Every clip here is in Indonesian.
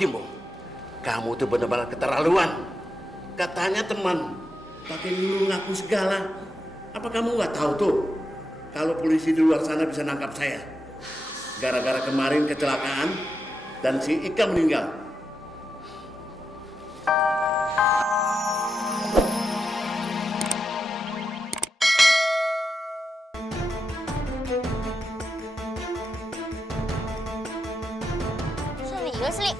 Jimbo, kamu tuh benar-benar keterlaluan. Katanya teman, pakai nyuruh ngaku segala. Apa kamu nggak tahu tuh, kalau polisi di luar sana bisa nangkap saya? Gara-gara kemarin kecelakaan dan si Ika meninggal. Serius, Li?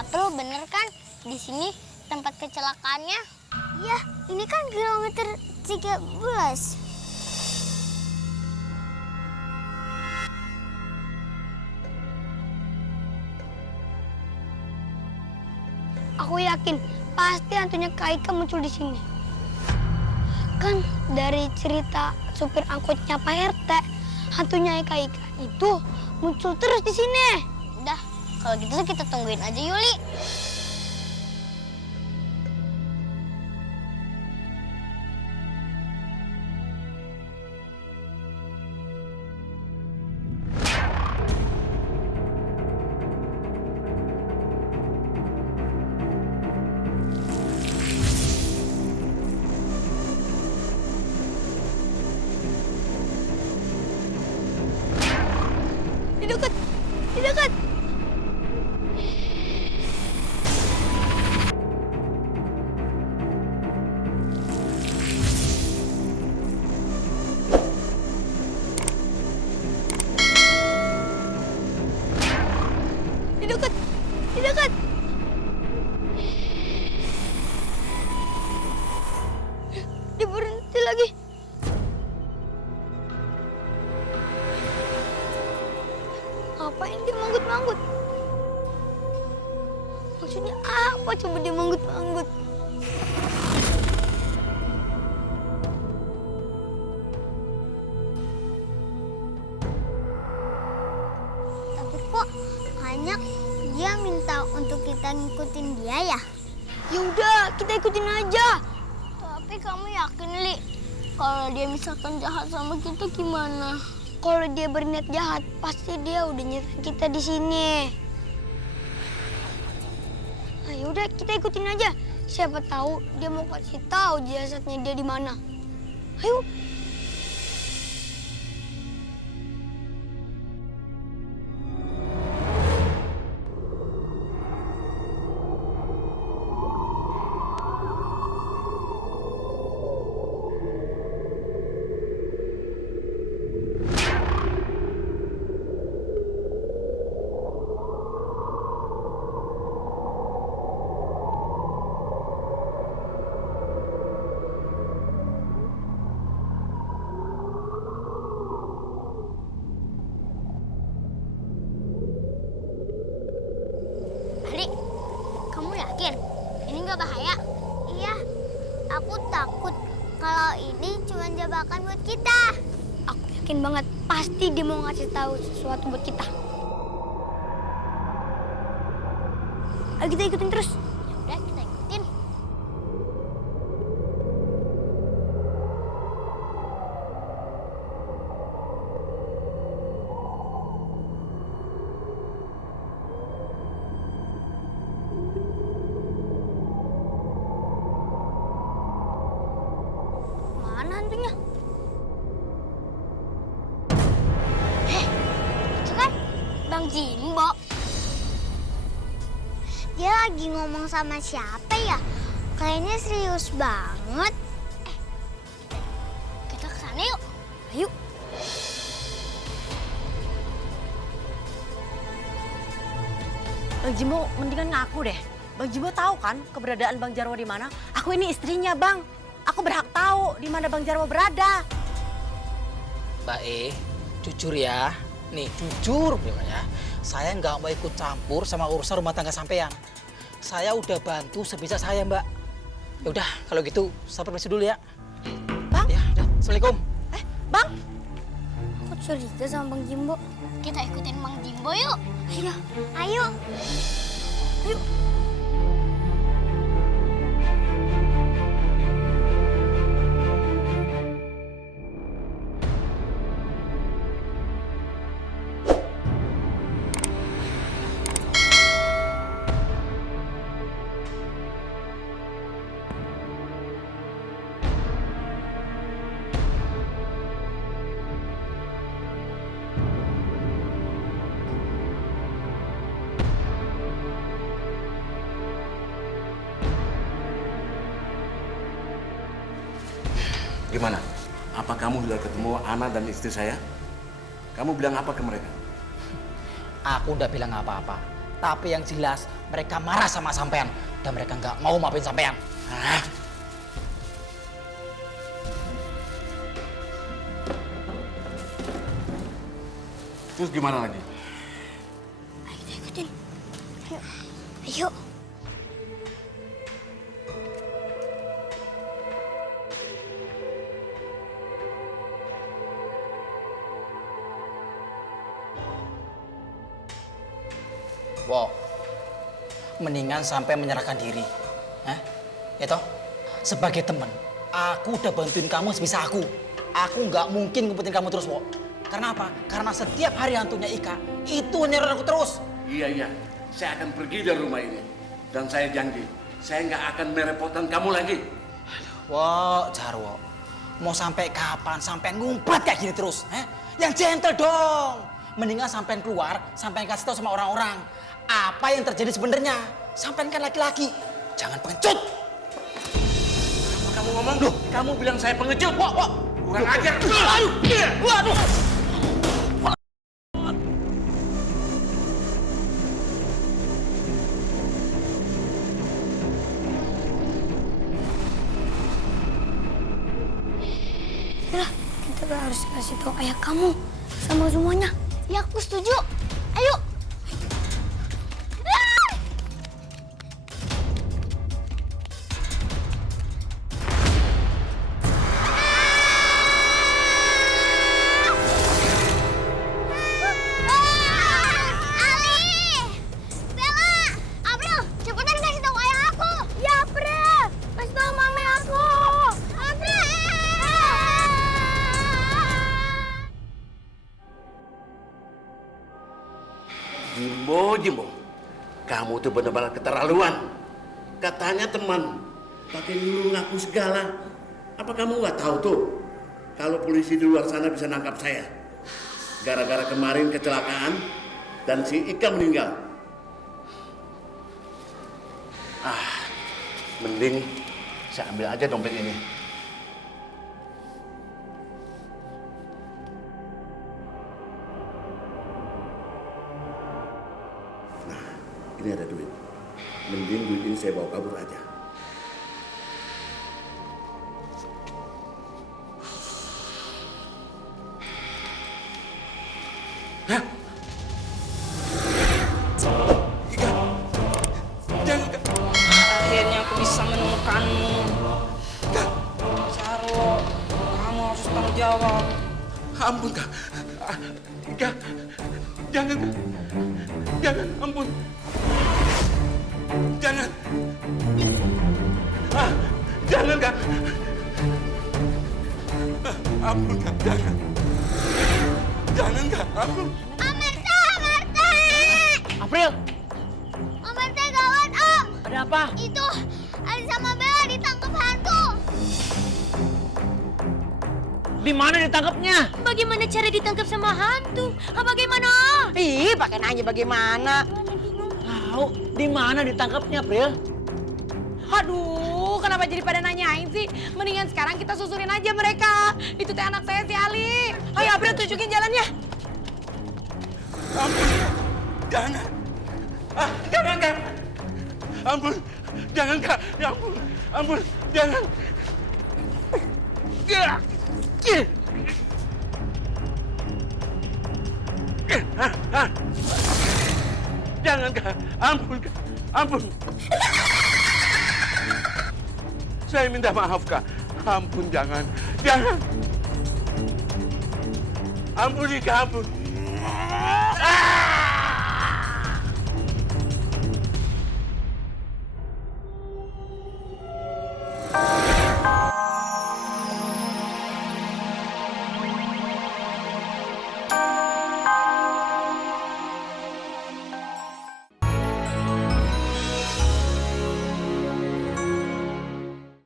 April, bener kan? Di sini tempat kecelakaannya? Iya, ini kan kilometer 13. Aku yakin pasti hantunya Kak Ika muncul di sini. Kan dari cerita supir angkotnya Pak RT, hantunya Kak Ika itu muncul terus di sini. Udah, kalau gitu kita tungguin aja Yuli. Di dekat, di dekat. Di dekat, di dekat. Dia berhenti lagi. Ngapain dia manggut-manggut? Maksudnya apa coba dia manggut-manggut? Tapi kok hanya dia minta untuk kita ngikutin dia ya? Ya udah, kita ikutin aja. Tapi kamu yakin, Li? Kalau dia misalkan jahat sama kita gimana? Kalau dia berniat jahat, pasti dia udah nyerang kita di sini. Ayo udah kita ikutin aja. Siapa tahu dia mau kasih tahu jasadnya dia di mana. Ayo. Ali, kamu yakin ini nggak bahaya? Iya, aku takut kalau ini cuma jebakan buat kita. Aku yakin banget, pasti dia mau ngasih tahu sesuatu buat kita. Ayo kita ikutin terus. Ya udah, kita ikutin. Mana hantunya? Itu kan Bang Jimbo. Dia lagi ngomong sama siapa ya? Kayaknya serius banget. Kita ke sana yuk. Ayo. Bang Jimbo mendingan ngaku deh. Bang Jimbo tahu kan keberadaan Bang Jarwo di mana? Aku ini istrinya, Bang. Aku berhak tahu di mana Bang Jarwo berada. Mbak jujur ya. Nih, jujur ya. Saya nggak mau ikut campur sama urusan rumah tangga sampean. Saya udah bantu sebisa saya, Mbak. Ya udah, kalau gitu saya permisi dulu ya. Bang? Ya, udah. Assalamualaikum. Bang? Aku curiga sama Bang Jimbo. Kita ikutin Bang Jimbo yuk. Ayo. Ayo. Ayo. Gimana? Apa kamu sudah ketemu anak dan istri saya? Kamu bilang apa ke mereka? Aku udah bilang nggak apa-apa. Tapi yang jelas mereka marah sama sampean dan mereka nggak mau maafin sampean. Hah? Terus gimana lagi? Ayo kita ikutin. Ayo. Ayo. Wow, mendingan sampai menyerahkan diri. Hah? Ya toh? Sebagai teman, aku udah bantuin kamu sebisa aku. Aku nggak mungkin ngumpetin kamu terus, Wo. Karena apa? Karena setiap hari hantunya Ika itu neror aku terus. Iya, saya akan pergi dari rumah ini. Dan saya janji, saya nggak akan merepotkan kamu lagi. Wow, Jarwo, mau sampai kapan sampai ngumpet kayak gini terus? Yang gentle dong. Mendingan sampai keluar, sampai kasih tahu sama orang-orang apa yang terjadi sebenarnya. Sampai kan laki-laki, jangan pengecut. Apa kamu ngomong? Loh, kamu bilang saya pengecut. Wah. Kurang ajar. Waduh. Udah, kita harus kasih tahu ayah kamu sama semuanya. Ya, aku setuju. Ayo. Jimbo, kamu tuh benar-benar keterlaluan. Katanya teman, pakai nyuruh ngaku segala. Apa kamu nggak tahu tuh, kalau polisi di luar sana bisa nangkap saya? Gara-gara kemarin kecelakaan dan si Ika meninggal. Mending saya ambil aja dompet ini. Ini ada duit. Mending duit ini saya bawa kabur aja. Hah? Ika, jangan. Akhirnya aku bisa menemukanmu. Jarwo, kamu harus tanggung jawab. Ampun, Kak. Ika, jangan, Kak. Jangan, ampun. Jangan. Jangan, Kak. Ampun, Kak. Jangan. Jangan, Kak. Ampun. Amerta! April, Amerta gawat, Om! ada apa? Itu, Ali sama Bella ditangkap hantu. Di mana ditangkapnya? Bagaimana cara ditangkap sama hantu? Bagaimana? Ih, pakai nanya bagaimana? Tahu di mana ditangkapnya, April? Aduh, kenapa jadi pada nanyain sih? Mendingan sekarang kita susurin aja mereka. Itu teh anak saya si Ali. Ayo April, tunjukin jalannya. Ampun. Jangan. Jangan, Kak. Ampun. Jangan, Kak. Ya ampun. Ampun. Jangan. Jangan, Kak. Ampun, Kak. Ampun. Saya minta maaf, Kak. Ampun, jangan. Jangan. Ampun, Kak. Ampun.